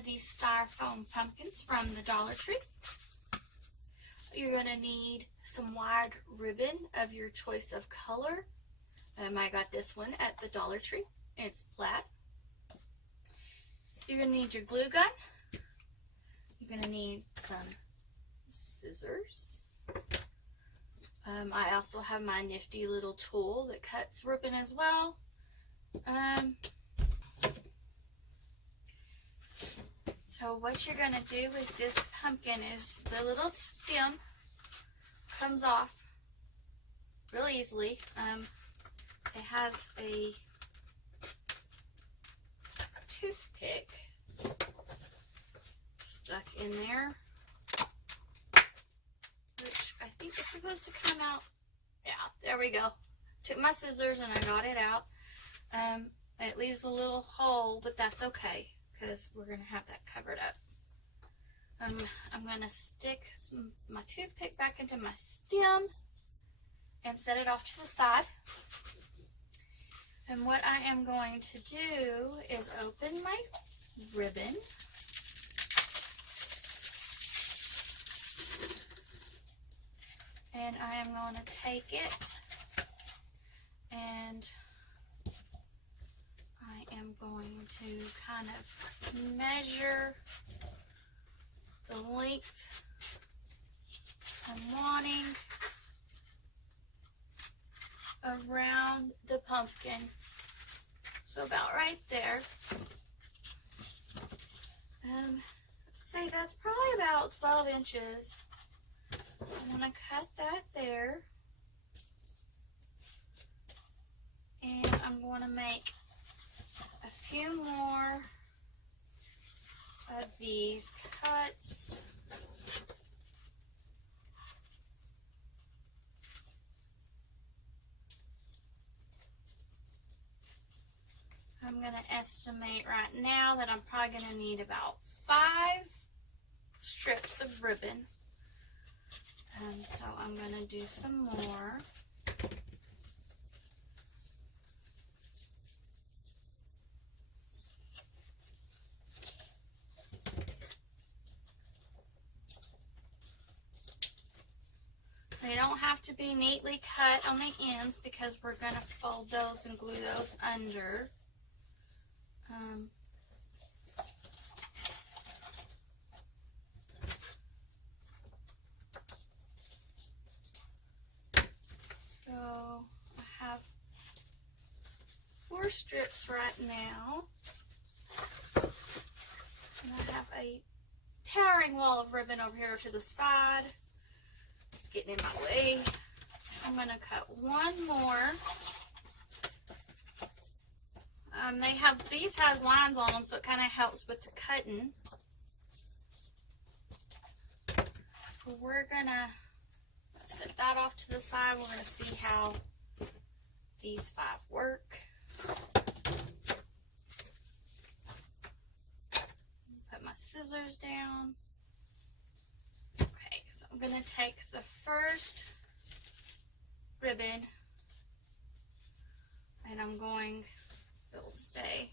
of these styrofoam pumpkins from the Dollar Tree. You're going to need some wide ribbon of your choice of color. I got this one at the Dollar Tree. It's plaid. You're going to need your glue gun. You're going to need some scissors. I also have my nifty little tool that cuts ribbon as well. So what you're going to do with this pumpkin is the little stem comes off real easily. It has a toothpick stuck in there, which I think is supposed to come out. Yeah, there we go. Took my scissors and I got it out. It leaves a little hole, but that's okay because we're going to have that covered up. I'm going to stick my toothpick back into my stem and set it off to the side. And what I am going to do is open my ribbon. And I am going to take it and I am going to kind of measure the length I'm wanting around the pumpkin. So about right there. Say that's probably about 12 inches. I'm going to cut that there. And I'm going to make a few more of these cuts. I'm going to estimate right now that I'm probably going to need about 5 strips of ribbon. So I'm going to do some more. They don't have to be neatly cut on the ends because we're going to fold those and glue those under. So I have 4 strips right now. And I have a towering wall of ribbon over here to the side. It's getting in my way. I'm going to cut one more. These has lines on them, so it kind of helps with the cutting. So we're gonna set that off to the side. We're gonna see how these 5 work. Put my scissors down. Okay, so I'm gonna take the first ribbon and I'm going, it will stay.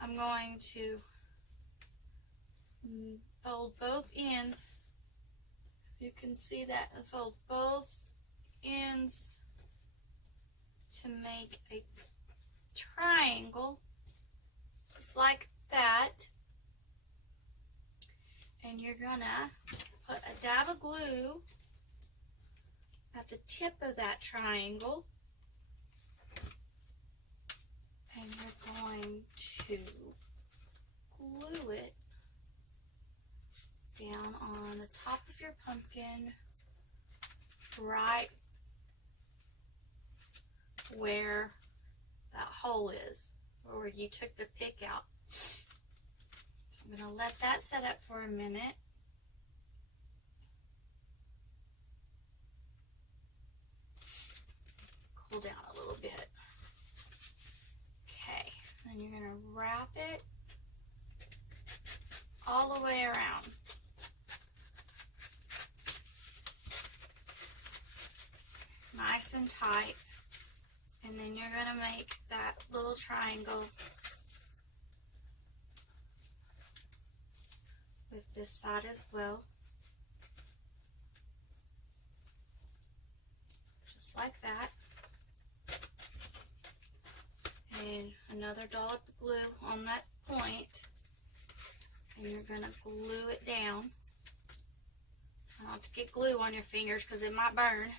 I'm going to fold both ends. If you can see that, I fold both ends to make a triangle, just like that. And you're gonna put a dab of glue at the tip of that triangle. And you're going to glue it down on the top of your pumpkin, right where that hole is, or where you took the pick out. So I'm going to let that set up for a minute. Cool down a little bit. Okay, then you're going to wrap it all the way around. Nice and tight. And then you're going to make that little triangle this side as well. Just like that. And another dollop of glue on that point. And you're going to glue it down. Try not to get glue on your fingers because it might burn.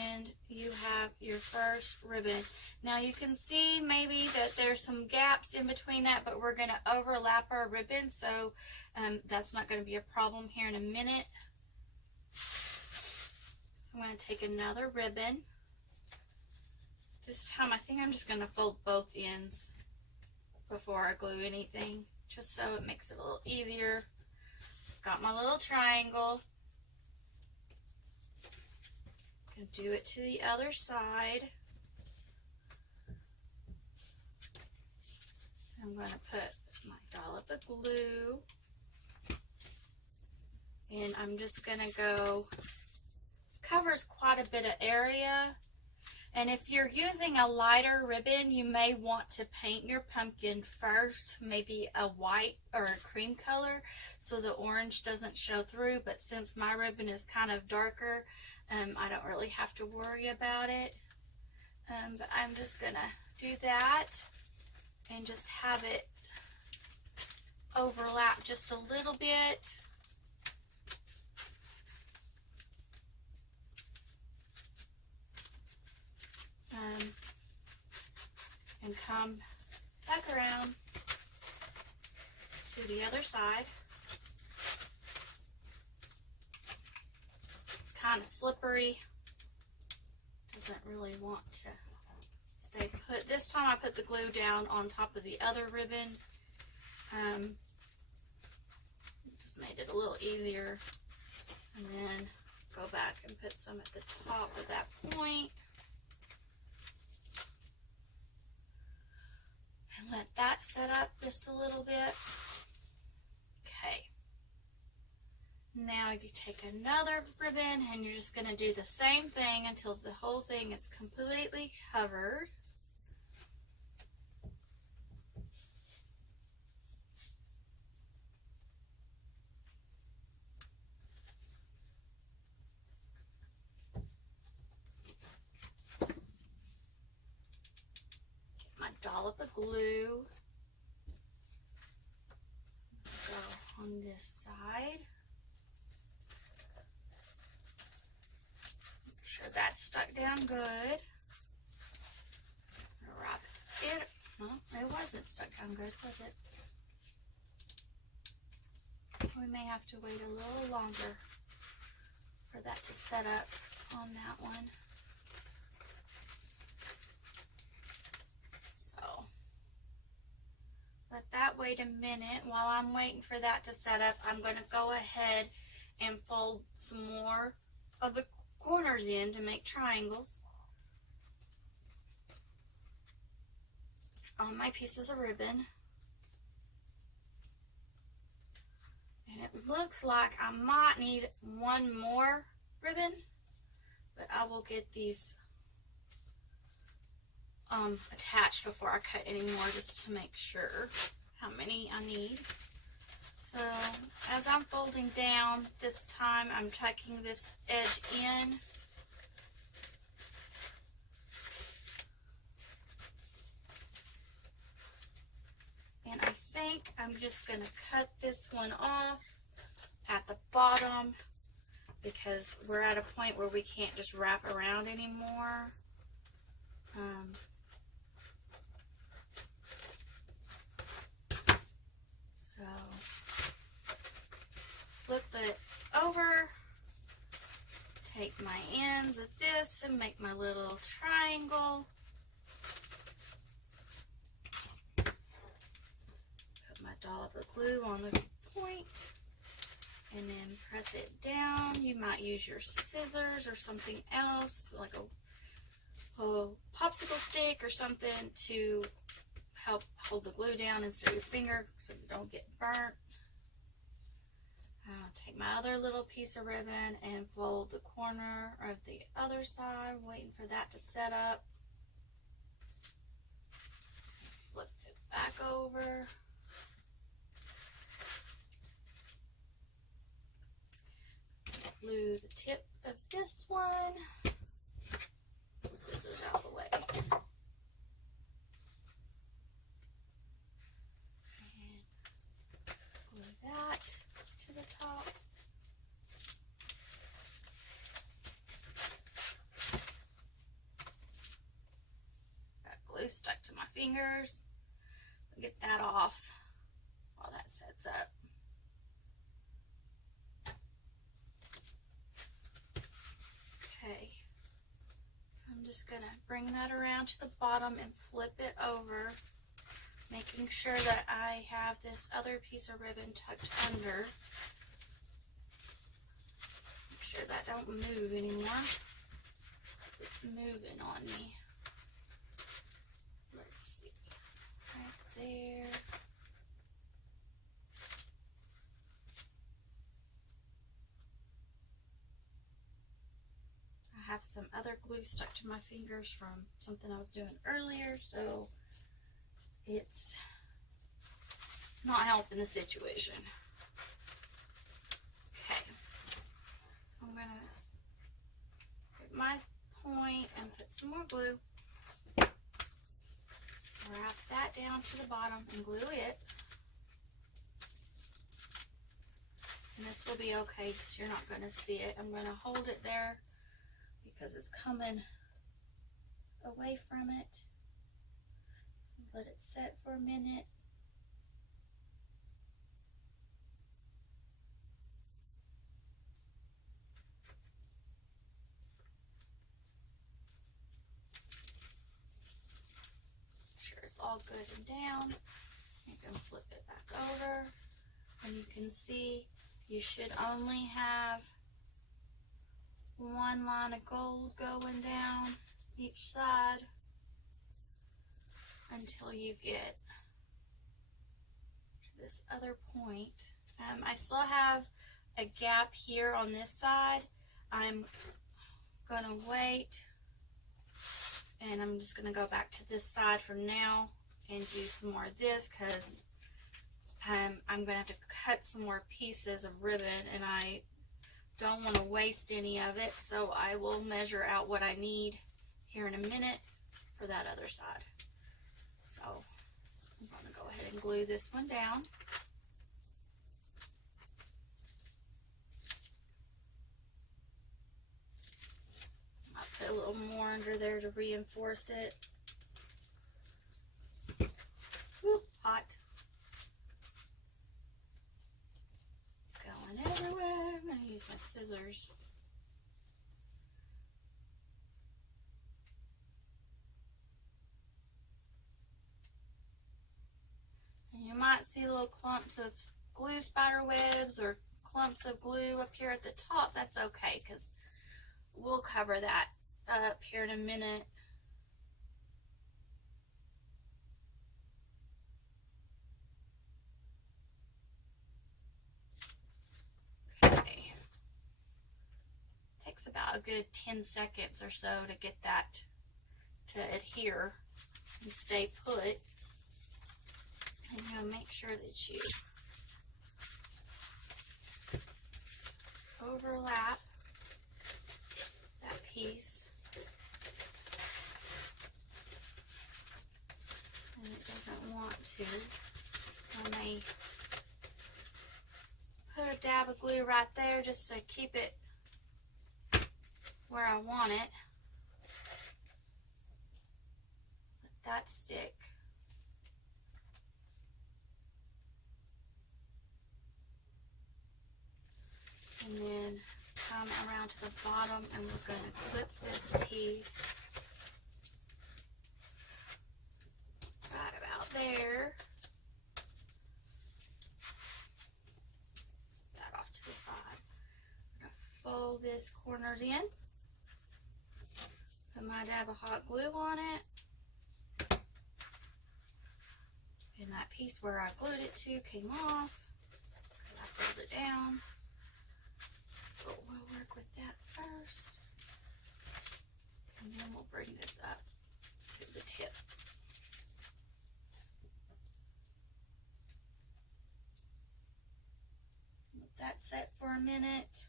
And you have your first ribbon. Now you can see maybe that there's some gaps in between that, but we're going to overlap our ribbon, so that's not going to be a problem here in a minute. So I'm going to take another ribbon. This time I think I'm just going to fold both ends before I glue anything, just so it makes it a little easier. Got my little triangle. Gonna do it to the other side. I'm going to put my dollop of glue, and I'm just going to go, this covers quite a bit of area, and if you're using a lighter ribbon, you may want to paint your pumpkin first, maybe a white or a cream color, so the orange doesn't show through, but since my ribbon is kind of darker, I don't really have to worry about it, but I'm just going to do that and just have it overlap just a little bit. And come back around to the other side. It's kind of slippery. Doesn't really want to stay put. This time I put the glue down on top of the other ribbon. Just made it a little easier. And then go back and put some at the top of that point. And let that set up just a little bit. Okay. Now you take another ribbon and you're just going to do the same thing until the whole thing is completely covered. Dollop of glue. Go on this side. Make sure that's stuck down good. Wrap it. Well, it wasn't stuck down good, was it? We may have to wait a little longer for that to set up on that one. Let that wait a minute. While I'm waiting for that to set up, I'm going to go ahead and fold some more of the corners in to make triangles on my pieces of ribbon. And it looks like I might need one more ribbon, but I will get these attached before I cut any more, just to make sure how many I need. So as I'm folding down, this time I'm tucking this edge in. And I think I'm just going to cut this one off at the bottom because we're at a point where we can't just wrap around anymore. So flip it over, take my ends of this and make my little triangle. Put my dollop of glue on the point and then press it down. You might use your scissors or something else, like a popsicle stick or something, to help hold the glue down instead of your finger so you don't get burnt. I'll take my other little piece of ribbon and fold the corner of the other side, waiting for that to set up. Flip it back over. glue the tip of this one. Scissors out of the way. And glue that to the top. Got glue stuck to my fingers. I'll get that off while that sets up. Okay, so I'm just gonna bring that around to the bottom and flip it over, making sure that I have this other piece of ribbon tucked under. Make sure that don't move anymore, because it's moving on me. Let's see, right there. I have some other glue stuck to my fingers from something I was doing earlier, so it's not helping the situation. Okay, so I'm gonna get my point and put some more glue, wrap that down to the bottom and glue it. And this will be okay because you're not going to see it. I'm going to hold it there because it's coming away from it. Let it set for a minute. Make sure it's all good and down. You can flip it back over and you can see you should only have one line of gold going down each side until you get to this other point. I still have a gap here on this side. I'm gonna wait and I'm just gonna go back to this side from now and do some more of this because I'm gonna have to cut some more pieces of ribbon and I don't want to waste any of it, so I will measure out what I need here in a minute for that other side. So I'm going to go ahead and glue this one down. I'll put a little more under there to reinforce it. Whew, hot. It's going everywhere. I'm going to use my scissors. And you might see little clumps of glue spider webs or clumps of glue up here at the top. That's okay because we'll cover that up here in a minute. Okay. Takes about a good 10 seconds or so to get that to adhere and stay put. And you're going to make sure that you overlap that piece. And it doesn't want to. I may put a dab of glue right there just to keep it where I want it. Let that stick. And then come around to the bottom and we're going to clip this piece right about there. Set that off to the side. I'm going to fold this corners in. Put my dab of hot glue on it. And that piece where I glued it to came off. I fold it down. So we'll work with that first. And then we'll bring this up to the tip. Let that set for a minute.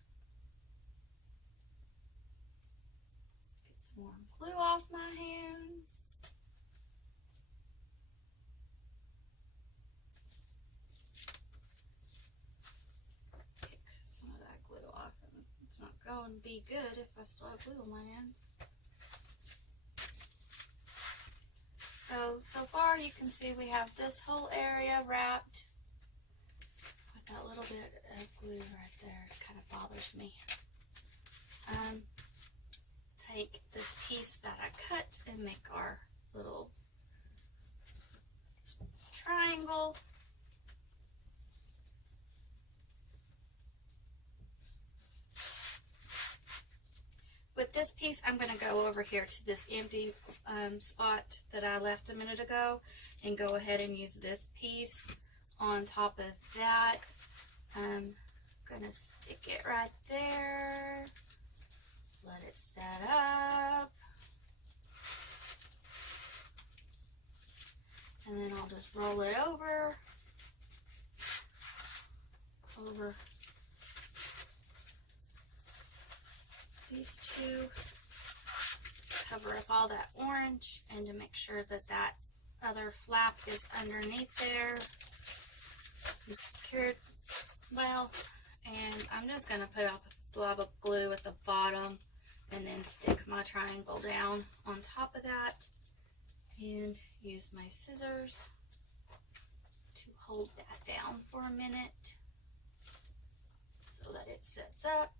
some more glue off my hands. Pick some of that glue off. It's not going to be good if I still have glue on my hands. So far you can see we have this whole area wrapped with that little bit of glue right there. It kind of bothers me. Take this piece that I cut and make our little triangle. With this piece, I'm going to go over here to this empty spot that I left a minute ago and go ahead and use this piece on top of that. I'm going to stick it right there. Let it set up. And then I'll just roll it over these two, cover up all that orange, and to make sure that that other flap is underneath there and secured well. And I'm just going to put up a blob of glue at the bottom and then stick my triangle down on top of that and use my scissors to hold that down for a minute so that it sets up.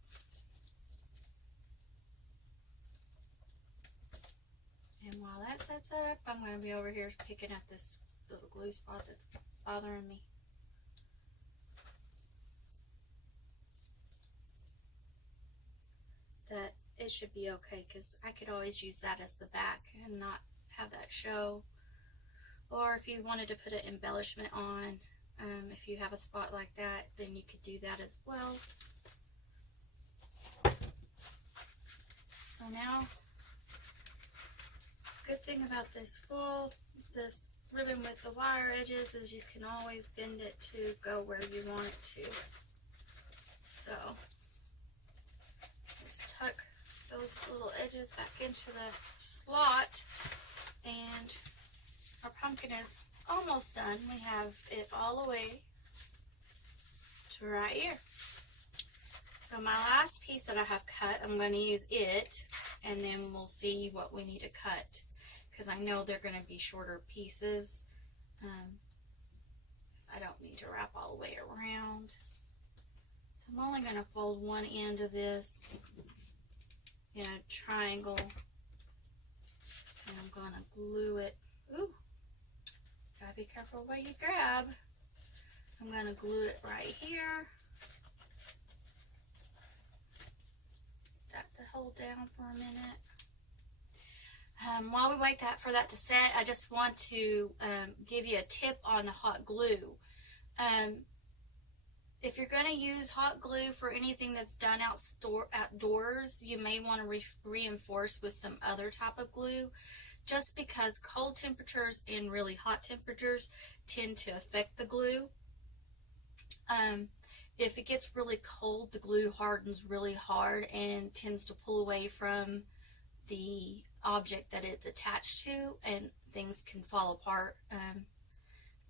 And while that sets up, I'm going to be over here picking at this little glue spot that's bothering me. That it should be okay, because I could always use that as the back and not have that show. Or if you wanted to put an embellishment on, if you have a spot like that, then you could do that as well. So now, good thing about this ribbon with the wire edges is you can always bend it to go where you want it to. So just tuck those little edges back into the slot, and our pumpkin is almost done. We have it all the way to right here. So my last piece that I have cut, I'm going to use it, and then we'll see what we need to cut, because I know they're going to be shorter pieces, because I don't need to wrap all the way around. So I'm only going to fold one end of this in a triangle, and I'm going to glue it. Ooh, gotta be careful where you grab. I'm going to glue it right here. That to hold down for a minute. While we wait for that to set, I just want to give you a tip on the hot glue. If you're going to use hot glue for anything that's done outdoors, you may want to reinforce with some other type of glue, just because cold temperatures and really hot temperatures tend to affect the glue. If it gets really cold, the glue hardens really hard and tends to pull away from the object that it's attached to, and things can fall apart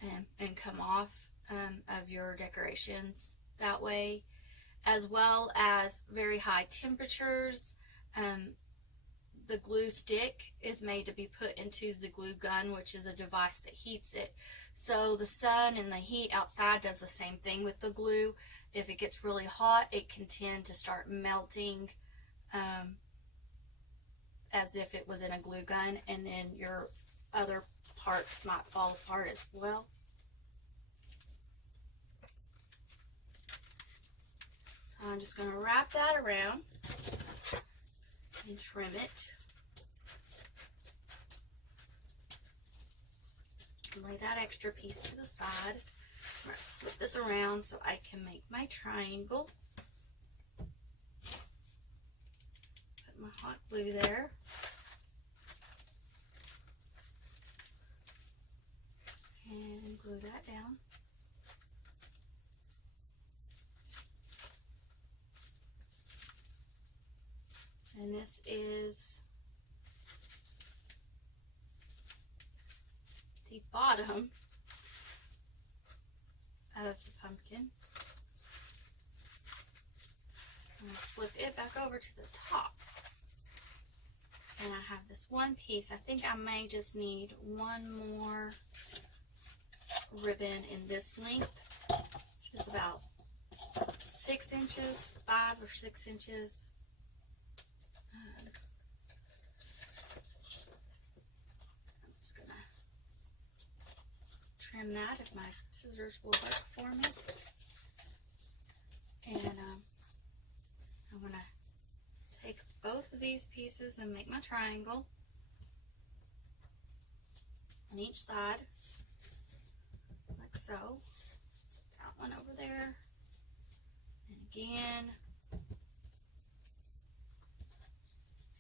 and come off of your decorations that way, as well as very high temperatures. The glue stick is made to be put into the glue gun, which is a device that heats it. So the sun and the heat outside does the same thing with the glue. If it gets really hot, it can tend to start melting as if it was in a glue gun, and then your other parts might fall apart as well. So I'm just going to wrap that around and trim it. And lay that extra piece to the side. I'm going to flip this around so I can make my triangle. Put my hot glue there. And glue that down. And this is bottom of the pumpkin. I'm going to flip it back over to the top. And I have this one piece. I think I may just need one more ribbon in this length, which is about 6 inches, 5 or 6 inches. And I'm just going to trim that if my scissors will work for me. And I'm going to take both of these pieces and make my triangle on each side, like so. Put that one over there, and again,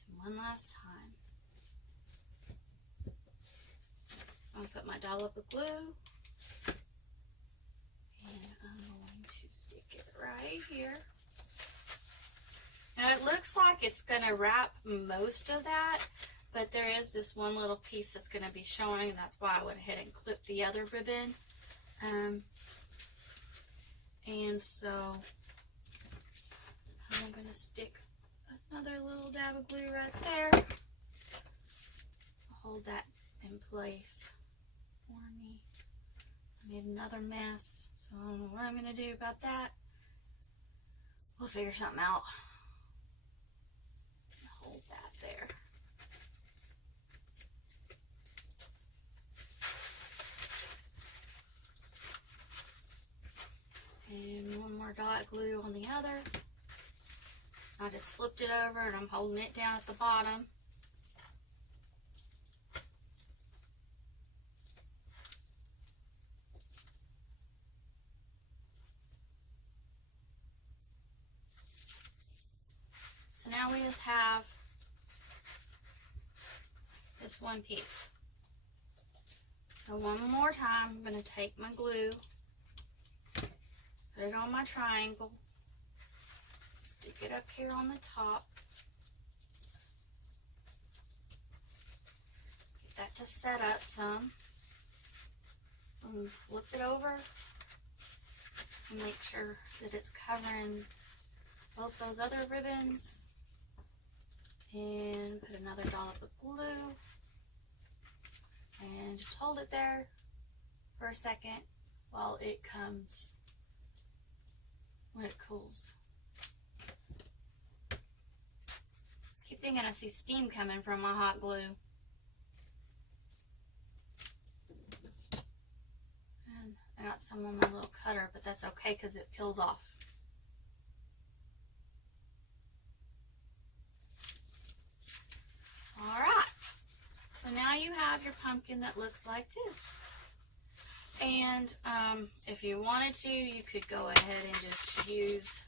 and one last time. I'm going to put my dollop of glue, and I'm going to stick it right here. Now it looks like it's going to wrap most of that, but there is this one little piece that's going to be showing, and that's why I went ahead and clipped the other ribbon. And so I'm going to stick another little dab of glue right there. Hold that in place for me. I made another mess, so I don't know what I'm going to do about that. We'll figure something out. Hold that there. And one more dot glue on the other. I just flipped it over and I'm holding it down at the bottom. So now we just have this one piece. So one more time, I'm going to take my glue, put it on my triangle, stick it up here on the top, get that to set up some, and flip it over and make sure that it's covering both those other ribbons, and put another dollop of glue and just hold it there for a second while it comes, when it cools. Keep thinking I see steam coming from my hot glue. And I got some on my little cutter, but that's okay because it peels off. Alright, so now you have your pumpkin that looks like this. And if you wanted to, you could go ahead and just use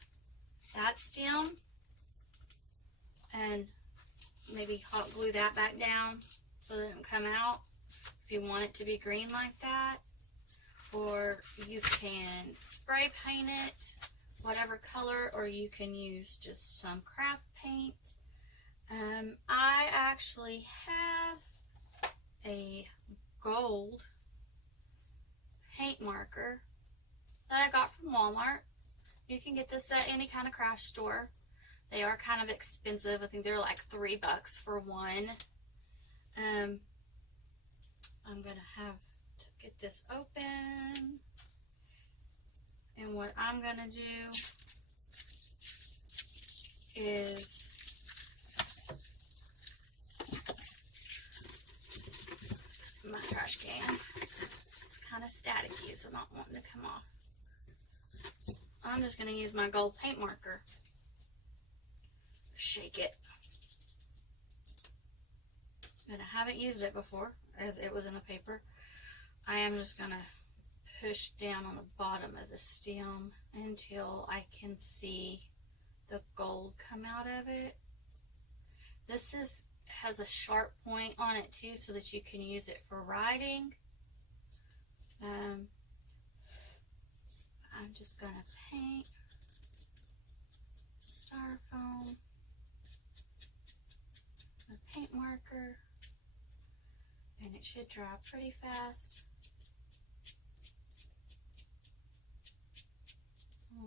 that stem and maybe hot glue that back down so that it doesn't come out if you want it to be green like that. Or you can spray paint it whatever color, or you can use just some craft paint. I actually have a gold paint marker that I got from Walmart. You can get this at any kind of craft store. They are kind of expensive. I think they're like $3 for one. I'm gonna have to get this open, and what I'm gonna do is my trash can. It's kind of staticky, so not wanting to come off. I'm just going to use my gold paint marker. Shake it. And I haven't used it before, as it was in the paper. I am just going to push down on the bottom of the stem until I can see the gold come out of it. This has a sharp point on it too, so that you can use it for writing. I'm just going to paint Styrofoam with paint marker, and it should dry pretty fast.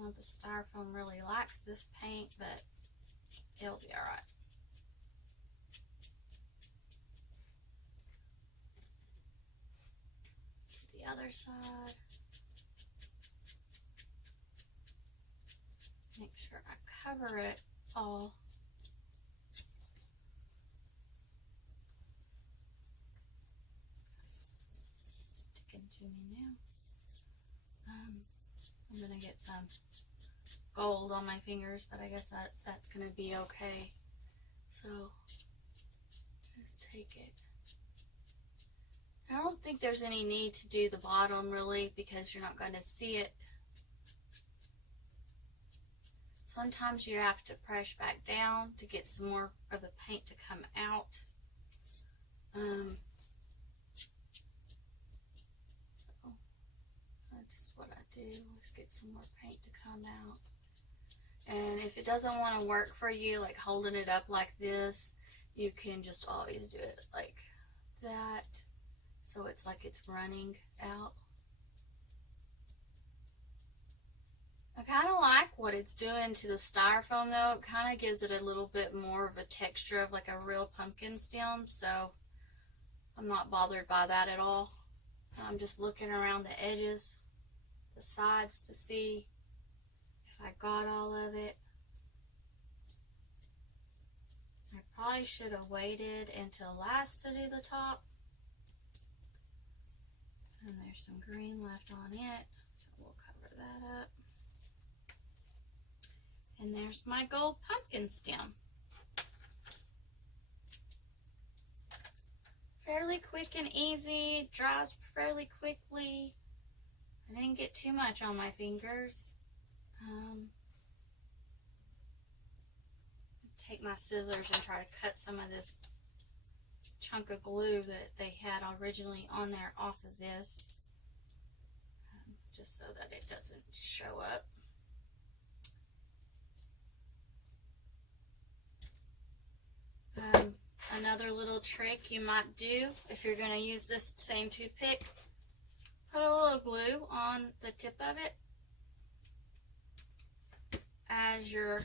know if the styrofoam really likes this paint, but it'll be alright. The other side. Make sure I cover it all. It's sticking to me now. I'm gonna get some gold on my fingers, but I guess that's gonna be okay. So just take it. I don't think there's any need to do the bottom really, because you're not going to see it. Sometimes you have to press back down to get some more of the paint to come out. So that's what I do, is get some more paint to come out. And if it doesn't want to work for you, like holding it up like this, you can just always do it like that, so it's like it's running out. I kind of like what it's doing to the styrofoam though. It kind of gives it a little bit more of a texture of like a real pumpkin stem, so I'm not bothered by that at all. I'm just looking around the edges, the sides, to see if I got all of it. I probably should have waited until last to do the top. And there's some green left on it, so we'll cover that up. And there's my gold pumpkin stem. Fairly quick and easy, dries fairly quickly. I didn't get too much on my fingers. Take my scissors and try to cut some of this chunk of glue that they had originally on there off of this, just so that it doesn't show up. Another little trick you might do if you're going to use this same toothpick, put a little glue on the tip of it as you're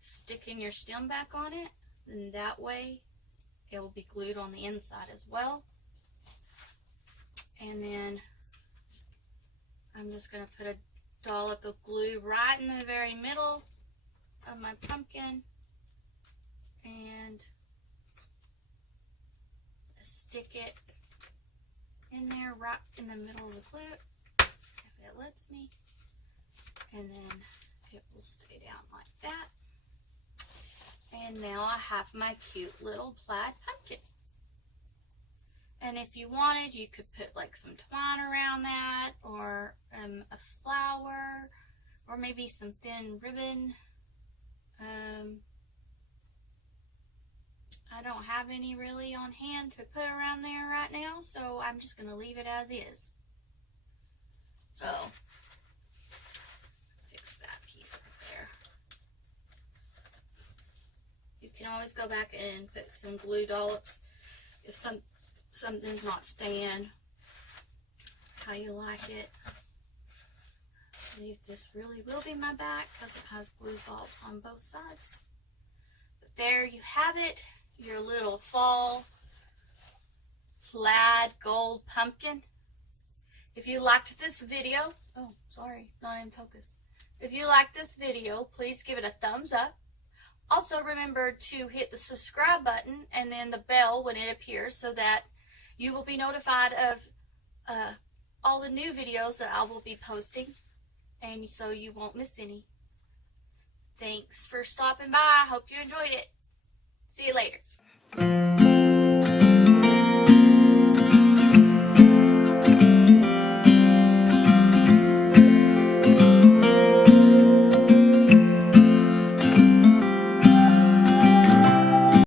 sticking your stem back on it, and that way it will be glued on the inside as well. And then I'm just going to put a dollop of glue right in the very middle of my pumpkin and stick it in there right in the middle of the glue, if it lets me, and then it will stay down like that. And now I have my cute little plaid pumpkin. And if you wanted, you could put like some twine around that, or a flower, or maybe some thin ribbon. I don't have any really on hand to put around there right now, so I'm just going to leave it as is. So, fix that piece right there. You can always go back and put some glue dollops if something's not staying how you like it. I believe this really will be my back because it has glue dollops on both sides. But there you have it, your little fall plaid gold pumpkin. If you liked this video, oh sorry, not in focus. If you liked this video, please give it a thumbs up. Also remember to hit the subscribe button and then the bell when it appears, so that you will be notified of all the new videos that I will be posting, and so you won't miss any. Thanks for stopping by. I hope you enjoyed it. See you later.